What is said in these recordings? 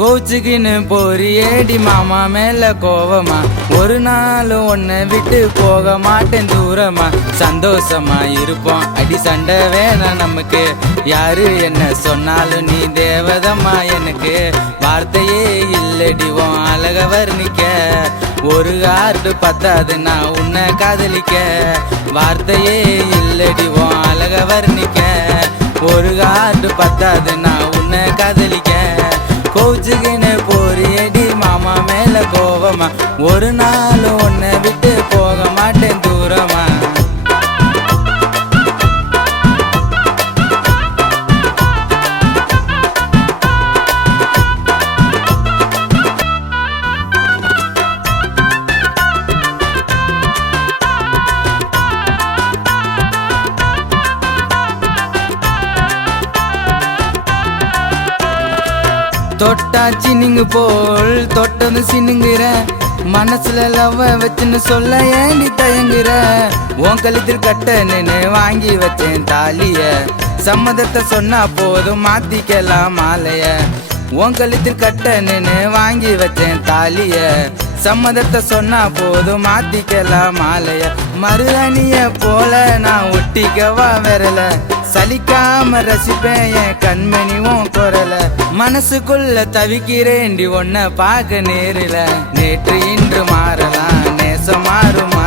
கோச்சுக்கின்னு போறியேடி மாமா மேல கோவமா ஒரு நாள் உன்னை விட்டு போக மாட்டேன் தூரமா சந்தோஷமா இருப்போம் அடி சண்டை வேணாம் நமக்கு யாரு என்ன சொன்னாலும் நீ தேவதம்மா எனக்கு வார்த்தையே இல்லடிவோம் அழக வர்ணிக்க ஒரு ஆர்டு பத்தாது நான் உன்னை காதலிக்க வார்த்தையே இல்லடிவோம் அழக வர்ணிக்க ஒரு ஆர்டு பத்தாது நான் உன்னை காதலிக்க கோச்சுக்கின்னு போறியடி மாமா மேல கோவமா ஒரு நாள் உன்னை விட்டு போக மாட்டேன் தூரமா தொட்டாச்சி நீங்க போல் தொட்டது சின்னுங்கிற மனசுல லவ் வச்சுன்னு சொல்ல ஏண்டி தயங்குற உன் கழுத்தில் கட்ட நின்னு வாங்கி வச்சேன் தாலிய சம்மதத்தை சொன்னா போதும் மாத்திக்கலாம் மாலைய உன் கழுத்தில் கட்ட நின்னு வாங்கி வச்சேன் தாலிய சம்மதத்தை சொன்னா போதும் மாத்திக்கலாம் மாலைய மருதணிய போல நான் ஒட்டிக்கவா வரல சலிக்காம ரசிப்பேன் என் கண்மணி உன் குரல மனசுக்குள்ள தவிக்கிறேண்டி ஒன்ன பார்க்க நேரில நேற்று இன்று மாறலாம் நேசம் மாறுமா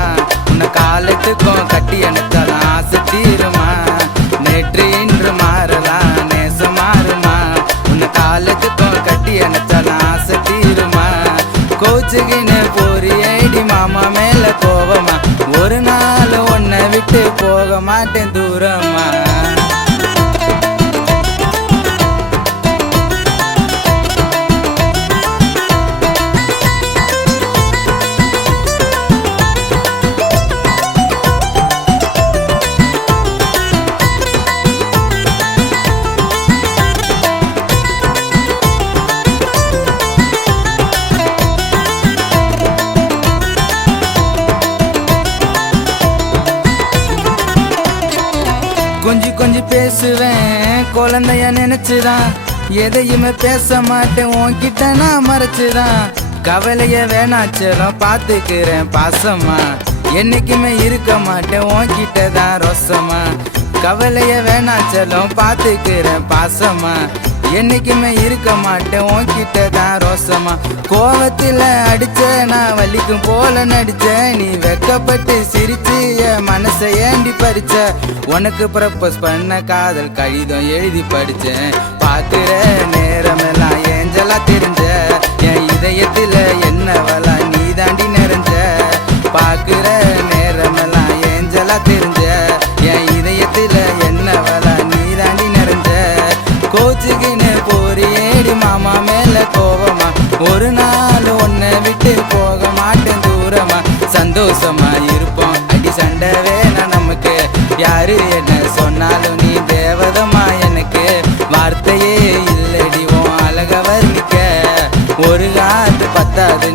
உன்னை காலத்துக்கும் கட்டி அனுப்பலாம் ஆசை தீருமா நேற்று இன்று மாறலாம் நேசம் மாறுமா உன்னை காலத்துக்கும் கட்டி அனுப்பலாம் ஆசை தீருமா கோச்சுக்கின்னு போறியடி மாமா மேல கோவமா ஒரு நாள் உன்னை விட்டு போக மாட்டேன் தூரமா கொஞ்சம் பேசுவேன் குழந்தைய நினைச்சுதான் எதையுமே பேச மாட்டேன் உன்கிட்ட நான் மறைச்சுதான் கவலைய வேணாச்சலும் பாத்துக்கிறேன் பாசமா என்னைக்குமே இருக்க மாட்டேன் உன்கிட்ட தான் ரோசமா கவலைய வேணாச்சலும் பாத்துக்கிறேன் பாசமா என்னைக்குமே இருக்க மாட்டேன் உன்கிட்ட தான் ரோசமா கோவத்துல அடிச்ச நான் வலிக்கும் போல நடிச்ச நீ வெக்கப்பட்டு சிரிச்சு என் மனசை ஏண்டி பறிச்ச உனக்கு ப்ரப்போஸ் பண்ண காதல் கடிதம் எழுதி படிச்சேன் பாக்குற நேரமெல்லாம் ஏஞ்சலா தெரிஞ்ச என் இதயத்துல என்னவளா நீ தாண்டி நிறைஞ்ச பாக்குற நேரமெல்லாம் ஏஞ்சலா தெரிஞ்ச என் இதயத்துல என்னவளா நீ தாண்டி நிறைஞ்ச கோச்சுக்கின்னு போறியேடி மாமா மேல கோவமா ஒரு நாள் உன்னை விட்டு போக மாட்டேன் தூரமா சந்தோஷமா இருப்போம் அடி சண்டை வேணாம் நமக்கு யாரு என்ன சொன்னாலும் நீ தேவதம்மா எனக்கு வார்த்தையே இல்லடி உன் அழக வர்ணிக்க ஒரு காத்து பத்தாது